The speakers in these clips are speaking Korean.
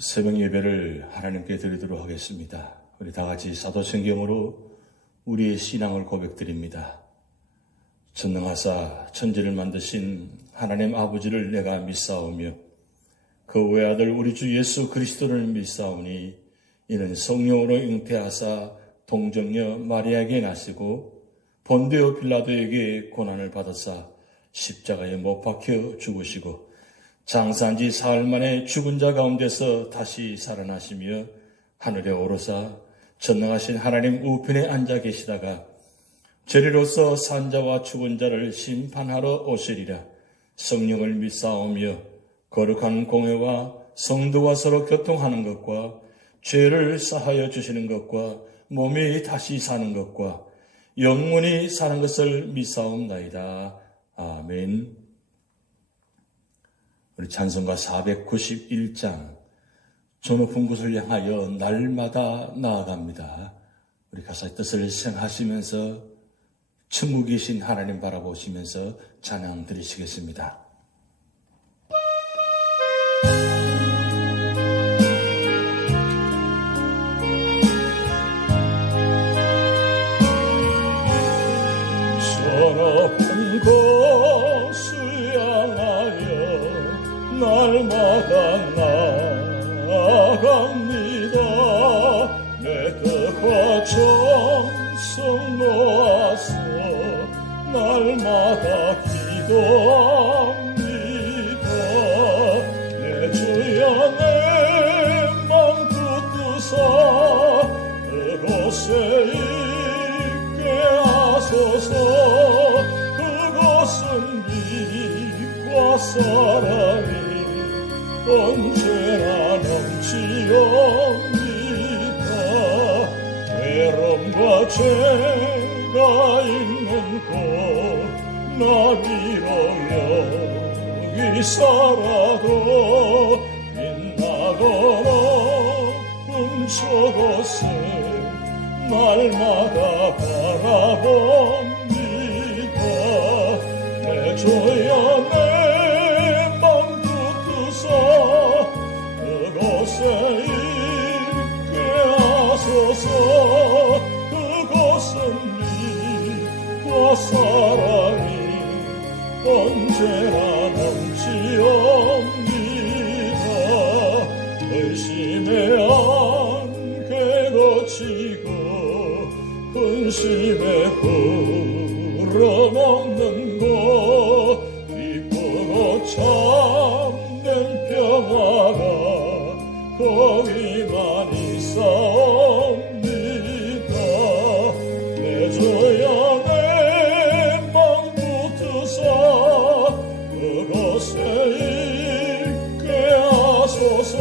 새벽 예배를 하나님께 드리도록 하겠습니다. 우리 다 같이 사도성경으로 우리의 신앙을 고백드립니다. 전능하사 천지를 만드신 하나님 아버지를 내가 믿사오며 그 외아들 우리 주 예수 그리스도를 믿사오니 이는 성령으로 잉태하사 동정녀 마리아에게 나시고 본디오 빌라도에게 고난을 받으사 십자가에 못 박혀 죽으시고 장사한 지 사흘 만에 죽은 자 가운데서 다시 살아나시며 하늘에 오르사 전능하신 하나님 우편에 앉아 계시다가 저리로서 산자와 죽은 자를 심판하러 오시리라. 성령을 믿사오며 거룩한 공회와 성도와 서로 교통하는 것과 죄를 사하여 주시는 것과 몸이 다시 사는 것과 영원히 사는 것을 믿사옵나이다. 아멘. 우리 찬송가 491장 저 높은 곳을 향하여 날마다 나아갑니다. 우리 가사의 뜻을 생각하시면서 천국에 계신 하나님 바라보시면서 찬양 드리시겠습니다. 저 높은 곳을 향하여 날마다 나아갑니다. 내 뜻과 정성 모아서 날마다 기도합니다. 내 주여 내 맘 붙드사 그곳에 있게 하소서. 그곳은 빛과 사랑이 언제나 넘치옵니다. 외로움과 죄가 있는 곳 나비로 여기 살아도 빛나거나 저곳을 날마다 바라봅니다. 내 주여 내 맘 붙드사 그곳에 있게 하소서. 그곳은 빛과 사랑이 언제나 넘치옵니다. 의심의 안개 거치고 근심에 불어먹는 곳 기쁘고 참된 평화가 거기만 있사옵니다. 내 주여 내 맘 붙드사 그곳에 있게 하소서.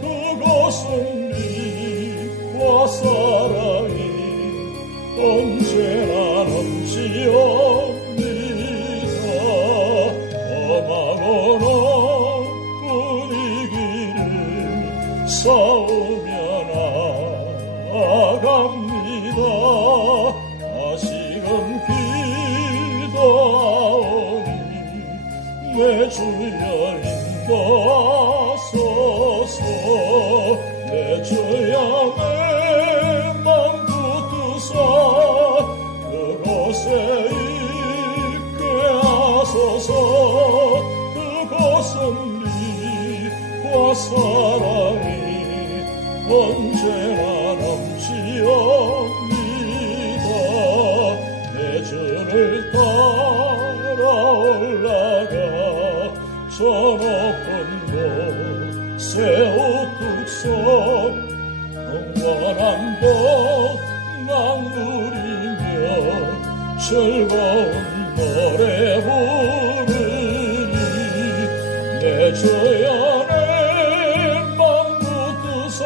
그곳은 빛과 사랑이 언제나 넘치옵니다. 험하고는 분위기를 싸우며 나아갑니다. 다시금 기도하오니 내 주여 인도하소서. 내 주여 내 맘 붙드사 그곳에 있게 하소서. 그곳은 빛과 사랑이 언제나 넘치옵니다. 내 주를 따라 올라가 저 높은 곳에 우뚝 서 영원한 복 낭누리며 즐거운 노래 부르니 내 주여 내 맘 붙드사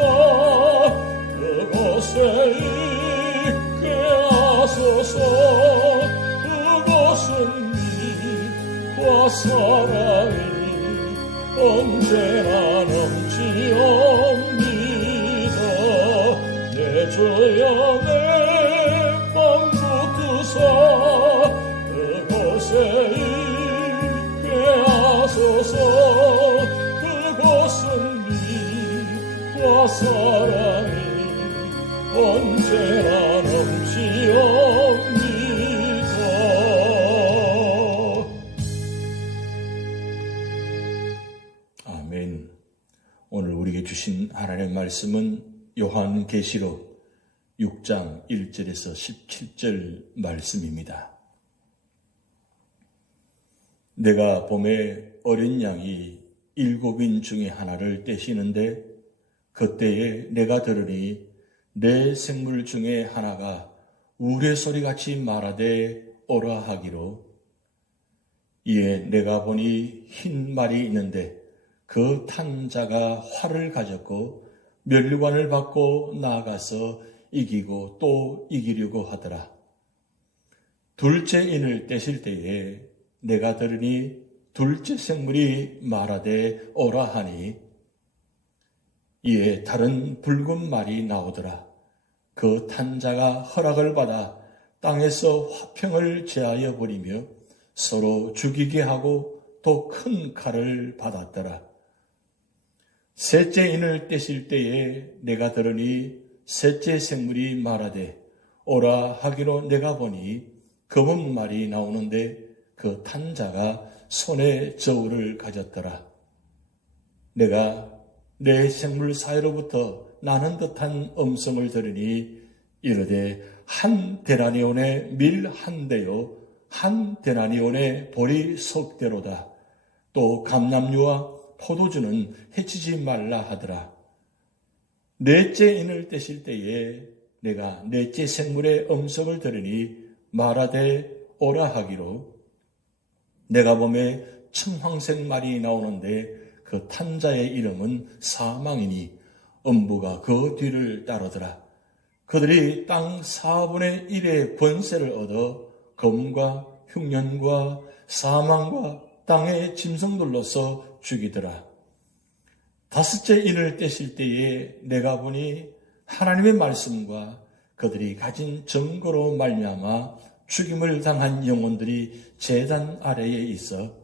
그곳에 있게 하소서. 그곳은 빛과 사랑이 언제나 넘치옵니다. 내 주여 내 맘 붙드사 그곳에 있게 하소서. 그곳은 세라 넘치옵니다. 아멘. 오늘 우리에게 주신 하나님의 말씀은 요한계시록 6장 1절에서 17절 말씀입니다. 내가 봄에 어린 양이 7인 중에 하나를 떼시는데 그때에 내가 들으니 내 생물 중에 하나가 우레소리같이 말하되 오라 하기로, 이에 내가 보니 흰 말이 있는데 그 탄 자가 활을 가졌고 면류관을 받고 나아가서 이기고 또 이기려고 하더라. 둘째 인을 떼실 때에 내가 들으니 둘째 생물이 말하되 오라 하니, 이에 다른 붉은 말이 나오더라. 그 탄 자가 허락을 받아 땅에서 화평을 제하여 버리며 서로 죽이게 하고 또 큰 칼을 받았더라. 셋째 인을 떼실 때에 내가 들으니 셋째 생물이 말하되 오라 하기로 내가 보니 검은 말이 나오는데 그 탄 자가 손에 저울을 가졌더라. 내가 내 생물 사이로부터 나는 듯한 음성을 들으니 이르되 한 데나리온의 밀 한 대요 한 데나리온의 보리 석대로다. 또 감람류와 포도주는 해치지 말라 하더라. 넷째 인을 떼실 때에 내가 넷째 생물의 음성을 들으니 말하되 오라 하기로, 내가 보매 청황색 말이 나오는데 그 탄자의 이름은 사망이니 음부가 그 뒤를 따르더라. 그들이 땅 4분의 1의 권세를 얻어 검과 흉년과 사망과 땅의 짐승들로서 죽이더라. 다섯째 인을 떼실 때에 내가 보니 하나님의 말씀과 그들이 가진 증거로 말미암아 죽임을 당한 영혼들이 제단 아래에 있어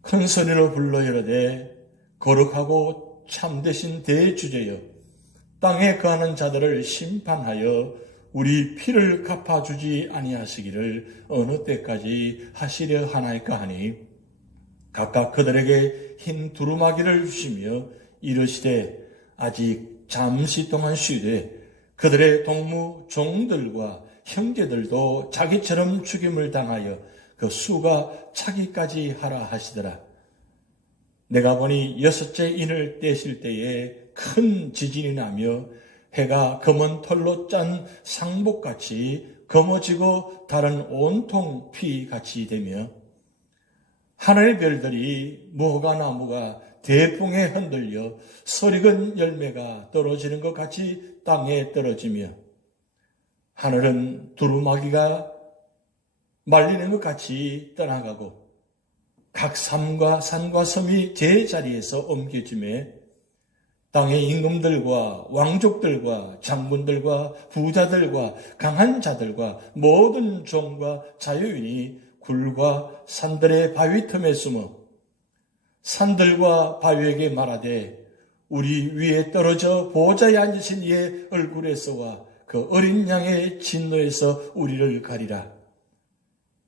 큰 소리로 불러 이르되 거룩하고 참되신 대주제여, 땅에 거하는 자들을 심판하여 우리 피를 갚아주지 아니하시기를 어느 때까지 하시려 하나이까 하니, 각각 그들에게 흰 두루마기를 주시며 이르시되 아직 잠시 동안 쉬되 그들의 동무 종들과 형제들도 자기처럼 죽임을 당하여 그 수가 차기까지 하라 하시더라. 내가 보니 여섯째 인을 떼실 때에 큰 지진이 나며 해가 검은 털로 짠 상복같이 검어지고 다른 온통 피같이 되며 하늘의 별들이 무화과 나무가 대풍에 흔들려 설익은 열매가 떨어지는 것 같이 땅에 떨어지며 하늘은 두루마기가 말리는 것 같이 떠나가고 각 산과 섬이 제자리에서 옮겨지며 땅의 임금들과 왕족들과 장군들과 부자들과 강한 자들과 모든 종과 자유인이 굴과 산들의 바위 틈에 숨어 산들과 바위에게 말하되 우리 위에 떨어져 보좌에 앉으신 이의 얼굴에서와 그 어린 양의 진노에서 우리를 가리라.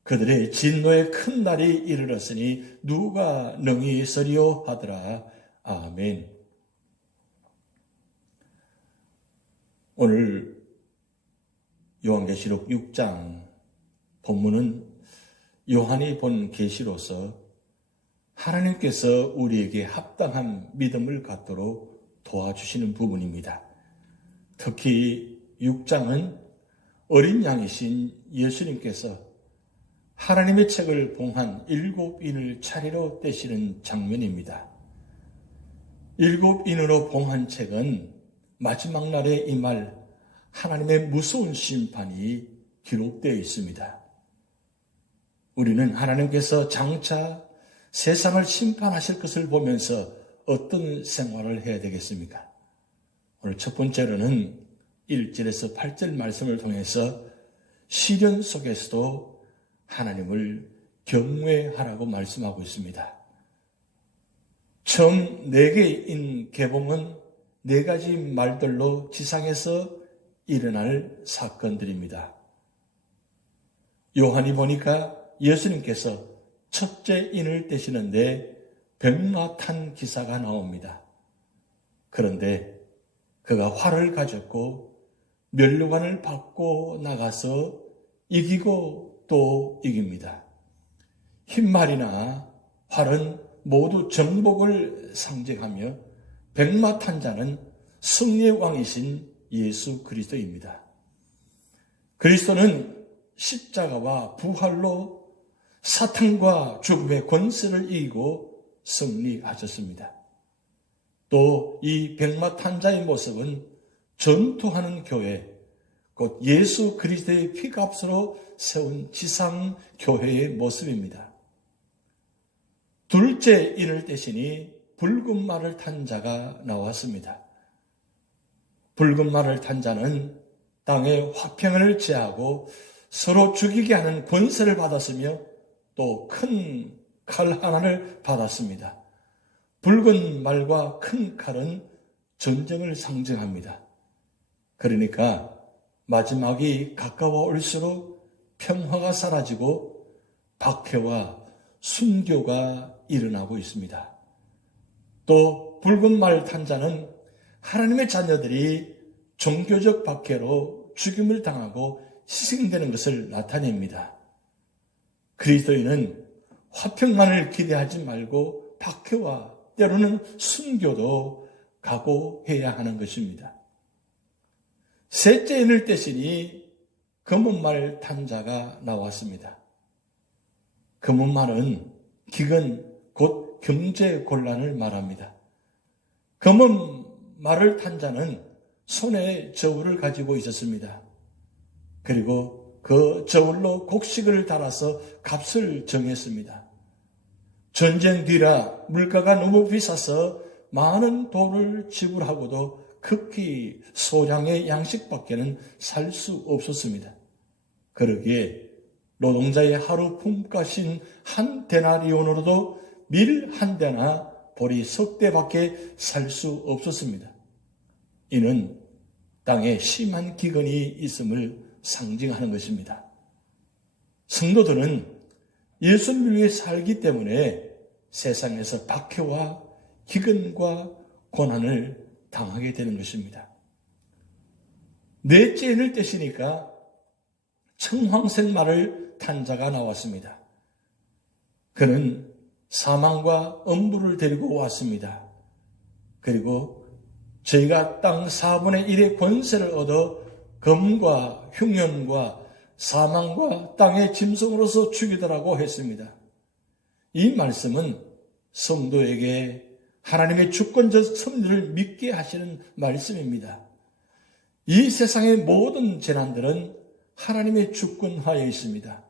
그들의 진노의 큰 날이 이르렀으니 누가 능히 서리요 하더라. 아멘. 오늘 요한계시록 6장 본문은 요한이 본 계시로서 하나님께서 우리에게 합당한 믿음을 갖도록 도와주시는 부분입니다. 특히 6장은 어린 양이신 예수님께서 하나님의 책을 봉한 7인을 차례로 떼시는 장면입니다. 7인으로 봉한 책은 마지막 날에 임할 하나님의 무서운 심판이 기록되어 있습니다. 우리는 하나님께서 장차 세상을 심판하실 것을 보면서 어떤 생활을 해야 되겠습니까? 오늘 첫 번째로는 1절에서 8절 말씀을 통해서 시련 속에서도 하나님을 경외하라고 말씀하고 있습니다. 처음 4개인 개봉은 4가지 말들로 지상에서 일어날 사건들입니다. 요한이 보니까 예수님께서 첫째 인을 떼시는데 병마 탄 기사가 나옵니다. 그런데 그가 활을 가졌고 면류관을 받고 나가서 이기고 또 이깁니다. 흰말이나 활은 모두 정복을 상징하며 병마 탄 자는 승리의 왕이신 예수 그리스도입니다. 그리스도는 십자가와 부활로 사탄과 죽음의 권세를 이기고 승리하셨습니다. 또 이 병마 탄 자의 모습은 전투하는 교회, 곧 예수 그리스도의 피값으로 세운 지상 교회의 모습입니다. 둘째 인을 떼시니 붉은 말을 탄 자가 나왔습니다. 붉은 말을 탄 자는 땅의 화평을 제하고 서로 죽이게 하는 권세를 받았으며 또 큰 칼 하나를 받았습니다. 붉은 말과 큰 칼은 전쟁을 상징합니다. 그러니까 마지막이 가까워 올수록 평화가 사라지고 박해와 순교가 일어나고 있습니다. 또 붉은 말 탄 자는 하나님의 자녀들이 종교적 박해로 죽임을 당하고 희생되는 것을 나타냅니다. 그리스도인은 화평만을 기대하지 말고 박해와 때로는 순교도 각오해야 하는 것입니다. 셋째 인을 떼시니 검은 말 탄 자가 나왔습니다. 검은 말은 기근 곧 경제 곤란을 말합니다. 검은 말을 탄 자는 손에 저울을 가지고 있었습니다. 그리고 그 저울로 곡식을 달아서 값을 정했습니다. 전쟁 뒤라 물가가 너무 비싸서 많은 돈을 지불하고도 극히 소량의 양식밖에는 살 수 없었습니다. 그러기에 노동자의 하루 품값인 한 데나리온으로도 밀 한 대나 보리 석 대밖에 살 수 없었습니다. 이는 땅에 심한 기근이 있음을 상징하는 것입니다. 성도들은 예수님을 위해 살기 때문에 세상에서 박해와 기근과 고난을 당하게 되는 것입니다. 넷째 인을 떼시니까 청황색 말을 탄 자가 나왔습니다. 그는 사망과 엄부를 데리고 왔습니다. 그리고 저희가 땅 4분의 1의 권세를 얻어 검과 흉년과 사망과 땅의 짐승으로서 죽이더라고 했습니다. 이 말씀은 성도에게 하나님의 주권적 섭리를 믿게 하시는 말씀입니다. 이 세상의 모든 재난들은 하나님의 주권하에 있습니다.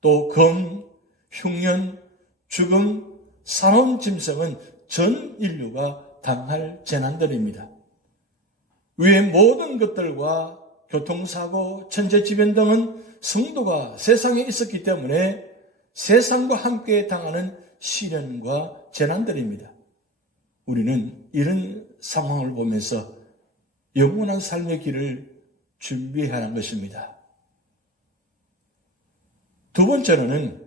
또 검, 흉년, 죽음, 사나운 짐승은 전 인류가 당할 재난들입니다. 위의 모든 것들과 교통사고, 천재지변 등은 성도가 세상에 있었기 때문에 세상과 함께 당하는 시련과 재난들입니다. 우리는 이런 상황을 보면서 영원한 삶의 길을 준비해야 하는 것입니다. 두 번째로는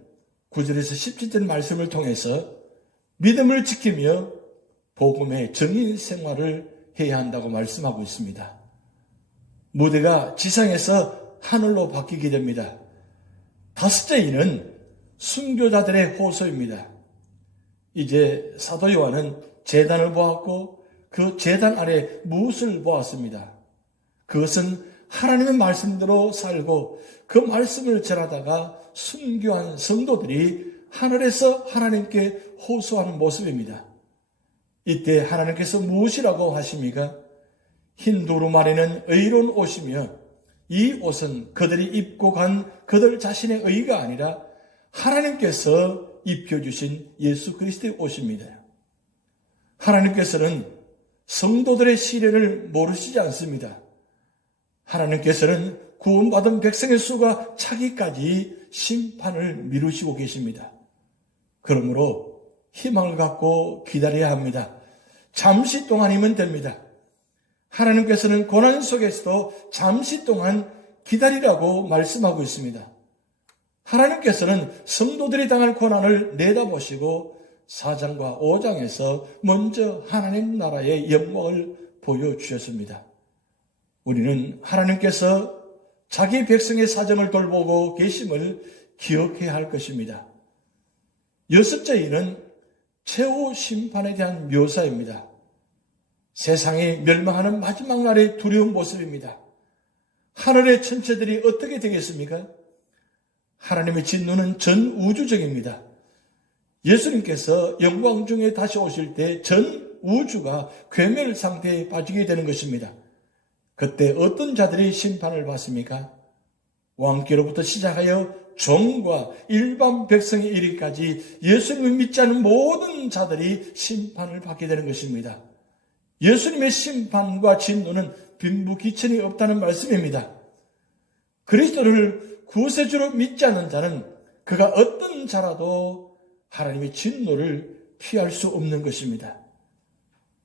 9절에서 17절 말씀을 통해서 믿음을 지키며 복음의 정인 생활을 해야 한다고 말씀하고 있습니다. 무대가 지상에서 하늘로 바뀌게 됩니다. 다섯째 인은 순교자들의 호소입니다. 이제 사도 요한은 제단을 보았고 그 제단 아래 무엇을 보았습니다. 그것은 하나님의 말씀대로 살고 그 말씀을 전하다가 순교한 성도들이 하늘에서 하나님께 호소하는 모습입니다. 이때 하나님께서 무엇이라고 하십니까? 흰 두루마리는 의로운 옷이며 이 옷은 그들이 입고 간 그들 자신의 의가 아니라 하나님께서 입혀주신 예수 그리스도의 옷입니다. 하나님께서는 성도들의 시련을 모르시지 않습니다. 하나님께서는 구원받은 백성의 수가 차기까지 심판을 미루시고 계십니다. 그러므로 희망을 갖고 기다려야 합니다. 잠시 동안이면 됩니다. 하나님께서는 고난 속에서도 잠시 동안 기다리라고 말씀하고 있습니다. 하나님께서는 성도들이 당할 고난을 내다보시고 4장과 5장에서 먼저 하나님 나라의 영광을 보여주셨습니다. 우리는 하나님께서 자기 백성의 사정을 돌보고 계심을 기억해야 할 것입니다. 여섯째 일은 최후 심판에 대한 묘사입니다. 세상이 멸망하는 마지막 날의 두려운 모습입니다. 하늘의 천체들이 어떻게 되겠습니까? 하나님의 진노는 전 우주적입니다. 예수님께서 영광 중에 다시 오실 때 전 우주가 괴멸 상태에 빠지게 되는 것입니다. 그때 어떤 자들이 심판을 받습니까? 왕께로부터 시작하여 종과 일반 백성에 이르기까지 예수님을 믿지 않는 모든 자들이 심판을 받게 되는 것입니다. 예수님의 심판과 진노는 빈부귀천이 없다는 말씀입니다. 그리스도를 구세주로 믿지 않는 자는 그가 어떤 자라도 하나님의 진노를 피할 수 없는 것입니다.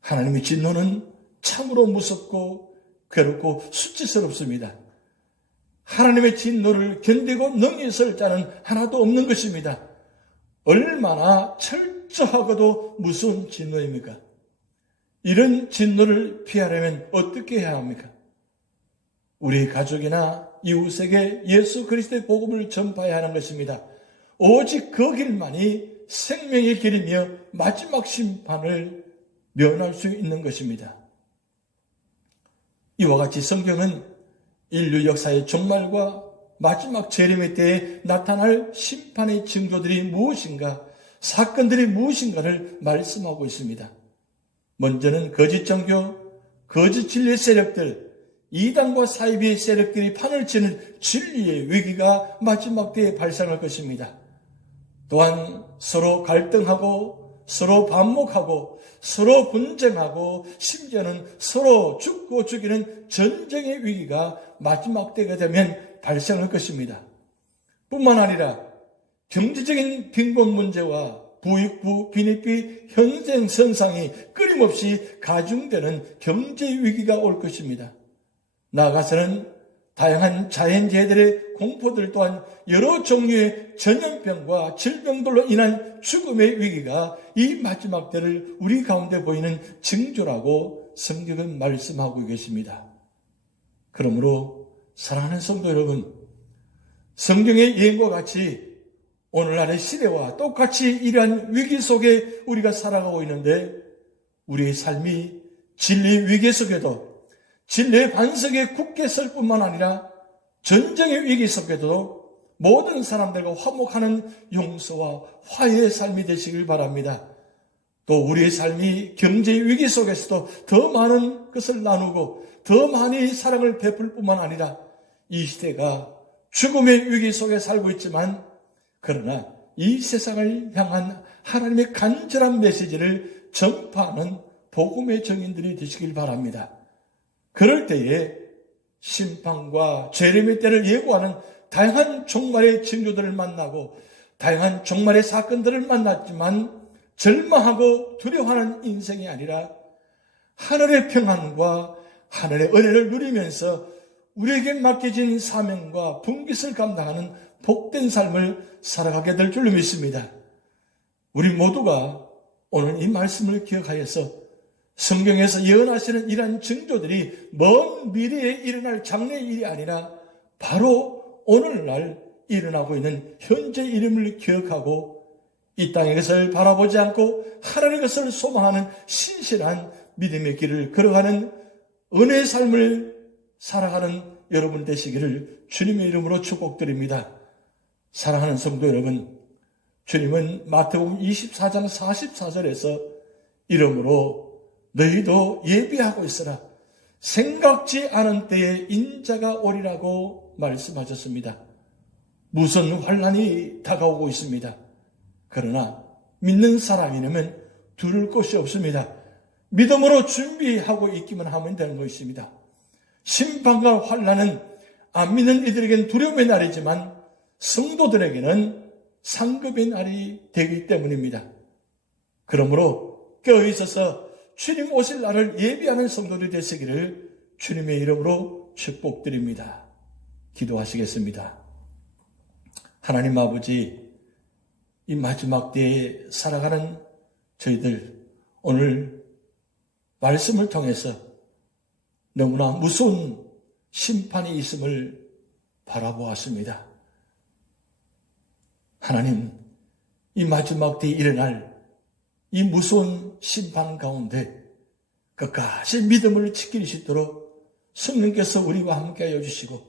하나님의 진노는 참으로 무섭고 괴롭고 수치스럽습니다. 하나님의 진노를 견디고 능히 설 자는 하나도 없는 것입니다. 얼마나 철저하고도 무서운 진노입니까? 이런 진노를 피하려면 어떻게 해야 합니까? 우리 가족이나 이웃에게 예수 그리스도의 복음을 전파해야 하는 것입니다. 오직 그 길만이 생명의 길이며 마지막 심판을 면할 수 있는 것입니다. 이와 같이 성경은 인류 역사의 종말과 마지막 재림의 때에 나타날 심판의 징조들이 무엇인가, 사건들이 무엇인가를 말씀하고 있습니다. 먼저는 거짓 종교, 거짓 진리의 세력들, 이단과 사이비의 세력들이 판을 치는 진리의 위기가 마지막 때에 발생할 것입니다. 또한 서로 갈등하고 서로 반목하고 서로 분쟁하고 심지어는 서로 죽고 죽이는 전쟁의 위기가 마지막 때가 되면 발생할 것입니다. 뿐만 아니라 경제적인 빈곤 문제와 부익부, 빈익비, 현생선상이 끊임없이 가중되는 경제 위기가 올 것입니다. 나아가서는 다양한 자연재해들의 공포들 또한 여러 종류의 전염병과 질병들로 인한 죽음의 위기가 이 마지막 때를 우리 가운데 보이는 징조라고 성경은 말씀하고 계십니다. 그러므로 사랑하는 성도 여러분, 성경의 예언과 같이 오늘날의 시대와 똑같이 이러한 위기 속에 우리가 살아가고 있는데 우리의 삶이 진리의 위기 속에도 진리의 반석에 굳게 설 뿐만 아니라 전쟁의 위기 속에도 모든 사람들과 화목하는 용서와 화해의 삶이 되시길 바랍니다. 또 우리의 삶이 경제의 위기 속에서도 더 많은 것을 나누고 더 많이 사랑을 베풀 뿐만 아니라 이 시대가 죽음의 위기 속에 살고 있지만 그러나 이 세상을 향한 하나님의 간절한 메시지를 전파하는 복음의 증인들이 되시길 바랍니다. 그럴 때에 심판과 재림의 때를 예고하는 다양한 종말의 징조들을 만나고 다양한 종말의 사건들을 만났지만 절망하고 두려워하는 인생이 아니라 하늘의 평안과 하늘의 은혜를 누리면서 우리에게 맡겨진 사명과 분깃을 감당하는 복된 삶을 살아가게 될 줄로 믿습니다. 우리 모두가 오늘 이 말씀을 기억하여서 성경에서 예언하시는 이러한 징조들이 먼 미래에 일어날 장래의 일이 아니라 바로 오늘날 일어나고 있는 현재 이름을 기억하고 이 땅의 것을 바라보지 않고 하나님의 것을 소망하는 신실한 믿음의 길을 걸어가는 은혜의 삶을 살아가는 여러분 되시기를 주님의 이름으로 축복드립니다. 사랑하는 성도 여러분, 주님은 마태복음 24장 44절에서 이러므로 너희도 예비하고 있으라. 생각지 않은 때에 인자가 오리라고 말씀하셨습니다. 무슨 환난이 다가오고 있습니다. 그러나 믿는 사람이라면 두려울 것이 없습니다. 믿음으로 준비하고 있기만 하면 되는 것입니다. 심판과 환난은 안 믿는 이들에게는 두려움의 날이지만 성도들에게는 상급의 날이 되기 때문입니다. 그러므로 깨어있어서 주님 오실 날을 예비하는 성도들이 되시기를 주님의 이름으로 축복드립니다. 기도하시겠습니다. 하나님 아버지, 이 마지막 때에 살아가는 저희들 오늘 말씀을 통해서 너무나 무서운 심판이 있음을 바라보았습니다. 하나님, 이 마지막 때에 일어날 이 무서운 심판 가운데 끝까지 믿음을 지킬 수 있도록 성령께서 우리와 함께하여 주시고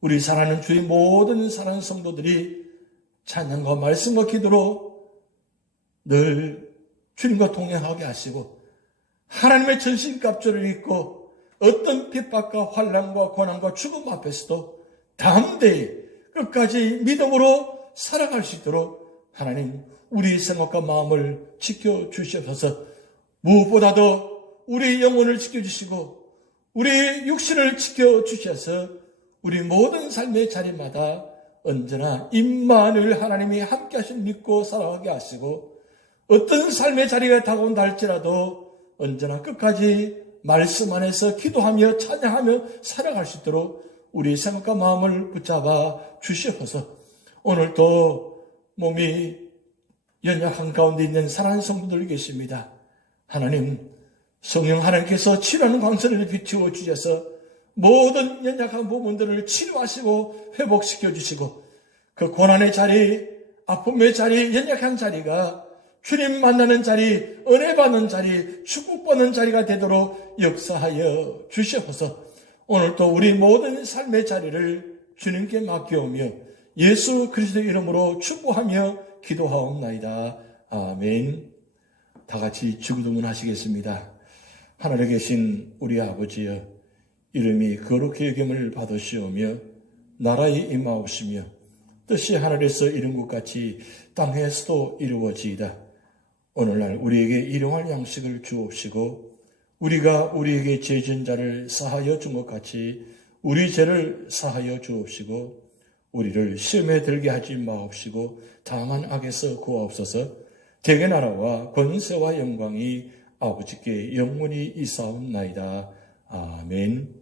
우리 사랑하는 주의 모든 사랑하는 성도들이 찬양과 말씀과 기도로 늘 주님과 동행하게 하시고 하나님의 전신갑주를 입고 어떤 핍박과 환난과 고난과 죽음 앞에서도 담대히 끝까지 믿음으로 살아갈 수 있도록 하나님 우리의 생각과 마음을 지켜주시옵소서. 무엇보다도 우리의 영혼을 지켜주시고 우리의 육신을 지켜주셔서 우리 모든 삶의 자리마다 언제나 임마누엘 하나님이 함께 하신 믿고 살아가게 하시고 어떤 삶의 자리가 다가온다 할지라도 언제나 끝까지 말씀 안에서 기도하며 찬양하며 살아갈 수 있도록 우리 생각과 마음을 붙잡아 주시옵소서. 오늘도 몸이 연약한 가운데 있는 사랑하는 성도들 계십니다. 하나님, 성령 하나님께서 치료하는 광선을 비추어 주셔서 모든 연약한 부분들을 치료하시고 회복시켜 주시고 그 고난의 자리, 아픔의 자리, 연약한 자리가 주님 만나는 자리, 은혜 받는 자리, 축복받는 자리가 되도록 역사하여 주시옵소서. 오늘도 우리 모든 삶의 자리를 주님께 맡겨오며 예수 그리스도의 이름으로 축복하며 기도하옵나이다. 아멘. 다 같이 주기도문 하시겠습니다. 하늘에 계신 우리 아버지여, 이름이 거룩히 여김을 받으시오며 나라의 임하옵시며 뜻이 하늘에서 이룬 것 같이 땅에서도 이루어지이다. 오늘날 우리에게 일용할 양식을 주옵시고 우리가 우리에게 죄 지은 자를 사하여 준 것 같이 우리 죄를 사하여 주옵시고 우리를 시험에 들게 하지 마옵시고 다만 악에서 구하옵소서. 대개 나라와 권세와 영광이 아버지께 영원히 있사옵나이다. 아멘.